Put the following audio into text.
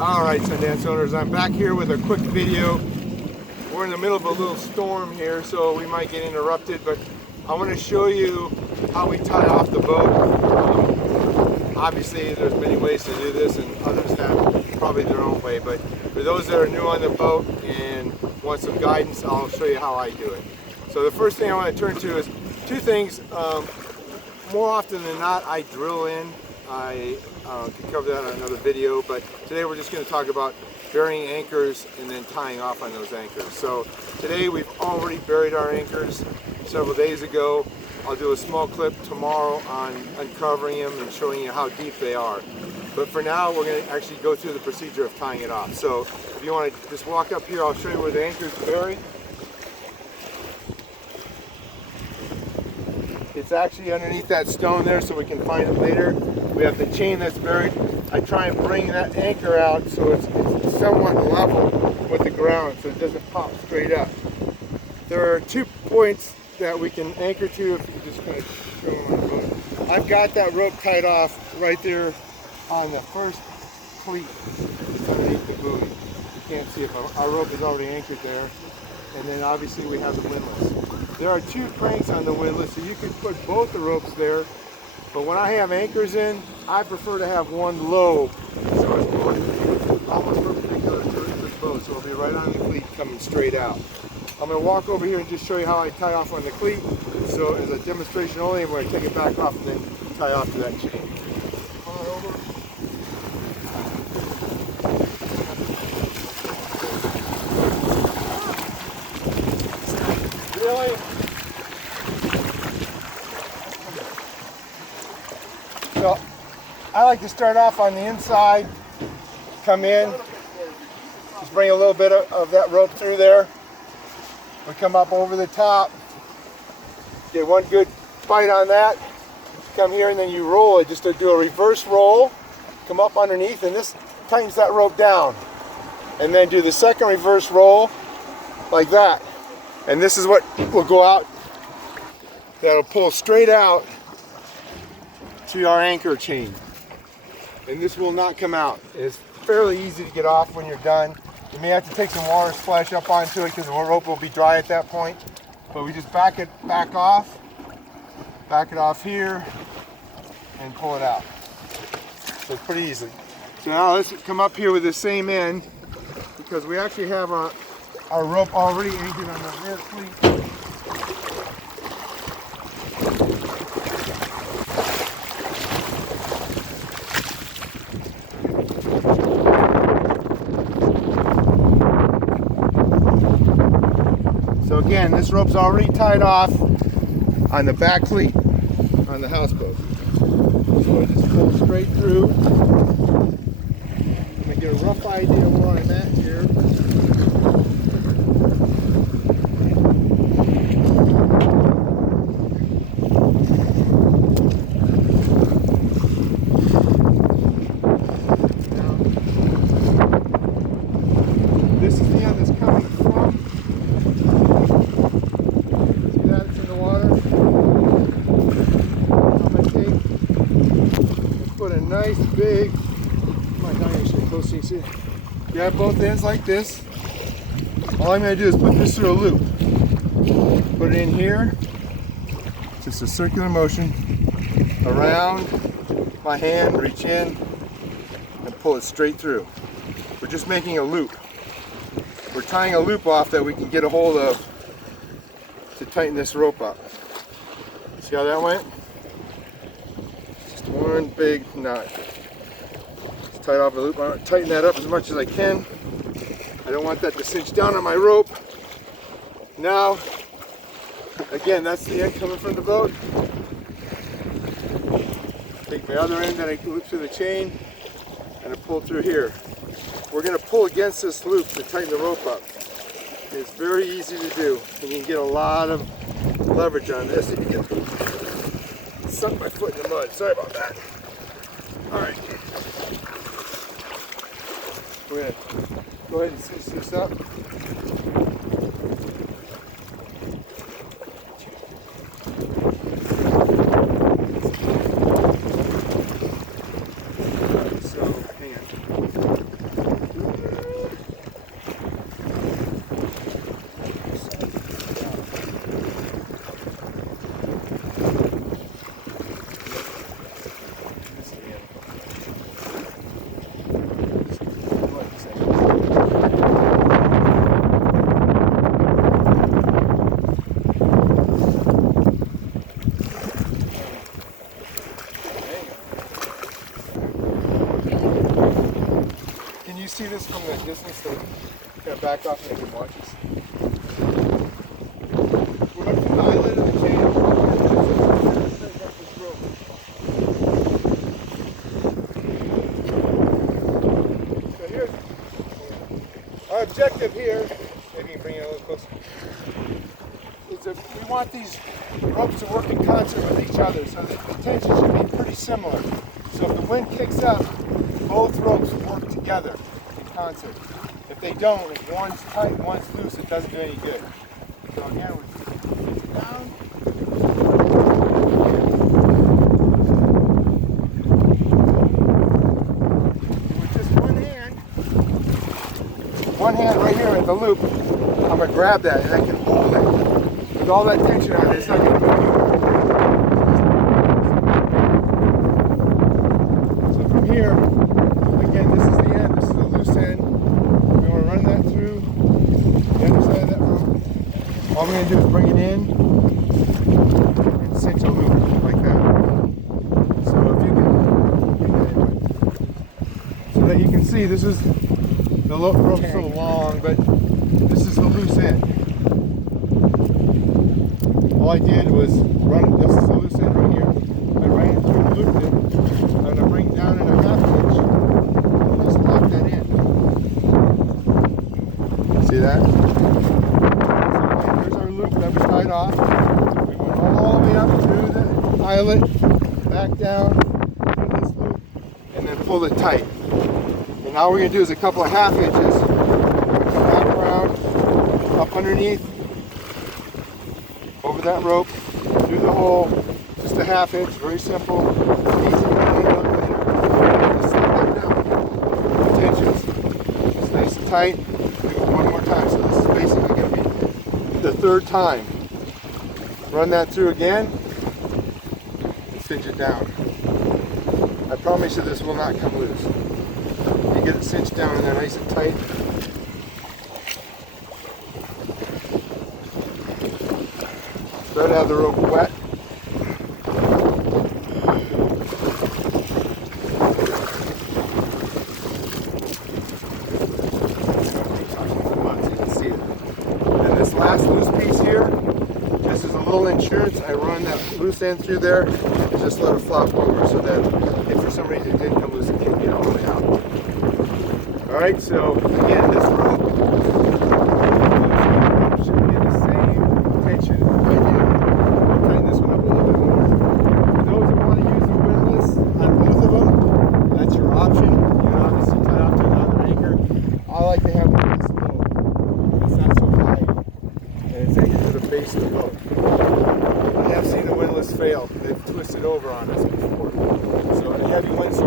Alright, Sundance owners, I'm back here with a quick video. We're in the middle of a little storm here, so we might get interrupted, but I want to show you how we tie off the boat. Obviously, there's many ways to do this, and others have probably their own way, but for those that are new on the boat and want some guidance, I'll show you how I do it. So the first thing I want to turn to is two things. More often than not, I drill in. I could cover that on another video, but today we're just going to talk about burying anchors and then tying off on those anchors. So today we've already buried our anchors several days ago. I'll do a small clip tomorrow on uncovering them and showing you how deep they are. But for now, we're going to actually go through the procedure of tying it off. So if you want to just walk up here, I'll show you where the anchor's buried. It's actually underneath that stone there, so we can find it later. We have the chain that's buried. I try and bring that anchor out so it's somewhat level with the ground so it doesn't pop straight up. There are 2 points that we can anchor to, if you could just kind of show them on the boat. I've got that rope tied off right there on the first cleat. It's underneath the buoy. You can't see it, but our rope is already anchored there. And then obviously we have the windlass. There are 2 cranks on the windlass, so you could put both the ropes there. But when I have anchors in, I prefer to have one lobe, so it's going almost perpendicular to the boat, so it'll be right on the cleat coming straight out. I'm going to walk over here and just show you how I tie off on the cleat. So as a demonstration only, I'm going to take it back off and then tie off to that chain. Come on over. Really? So I like to start off on the inside, come in, just bring a little bit of that rope through there. We come up over the top, get one good bite on that, come here and then you roll it, just to do a reverse roll, come up underneath, and this tightens that rope down. And then do the second reverse roll like that. And this is what will go out, that'll pull straight out to our anchor chain. And this will not come out. It's fairly easy to get off when you're done. You may have to take some water splash up onto it because the rope will be dry at that point. But we just back it off here, and pull it out. So it's pretty easy. So now let's come up here with the same end, because we actually have our rope already anchored on the rear cleat. So again, this rope's already tied off on the back cleat on the houseboat. So I just pull straight through. I'm going to get a rough idea of where I'm at here. Now, this is the end that's coming from. See that? It's in the water. I'm going to take and put a nice big, come on down here so close so you can see it. Grab both ends like this. All I'm going to do is put this through a loop. Put it in here. Just a circular motion around my hand, reach in, and pull it straight through. We're just making a loop. We're tying a loop off that we can get a hold of to tighten this rope up. See how that went? Just one big knot. Just tie it off a loop. I tighten that up as much as I can. I don't want that to cinch down on my rope. Now, again, that's the end coming from the boat. Take my other end that I loop through the chain and I pull through here. We're going to pull against this loop to tighten the rope up. It's very easy to do, and you can get a lot of leverage on this if you get sunk my foot in the mud. Sorry about that. All right. Go ahead and cinch this up. So, hang on. see this from the distance, so kind of back off and I can watch this. We're up to the island of the chain. So here's our objective here. Maybe you can bring it a little closer. Is that we want these ropes to work in concert with each other, so the tension should be pretty similar. So if the wind kicks up, both ropes work together in concert. If they don't, if one's tight and one's loose, it doesn't do any good. So again, we're down. With just one hand right here at the loop, I'm going to grab that and I can hold it. With all that tension on it, it's not going to move. So from here, again, this is the end. This is the loose end. We want to run that through the other side of that rope. All we're going to do is bring it in and cinch a loop like that. So if you can, so that you can see, this is the rope's so long, but this is the loose end. All I did was run this loose end right here. I ran it through the loop there. I'm going to bring down in a half inch and just lock that in. See that? So here's our loop that was tied off. We went all the way up through the eyelet, back down through this loop, and then pull it tight. And now what we're going to do is a couple of half inches. Come back around, up underneath, over that rope, through the hole, just a half inch, very simple, easy to clean it up later. Just slip that down. No tensions. Just nice and tight. Do it one more time. So this is basically going to be the third time. Run that through again and cinch it down. I promise you this will not come loose. You get it cinched down in there nice and tight. Try to have the rope wet. So you can see it. And this last loose piece here, just as a little insurance, I run that loose end through there and just let it flop over so that if for some reason it did come loose, it can get all the way out. Alright, so again, this rope should be the same tension. Tighten this one up a little bit more. For those that want to use the windlass on both of them, that's your option. You can obviously tie off to another anchor. I like to have this low. It's not so high. And it's anchored to the base of the boat. I have seen the windlass fail. They've twisted over on us before. So a heavy windlass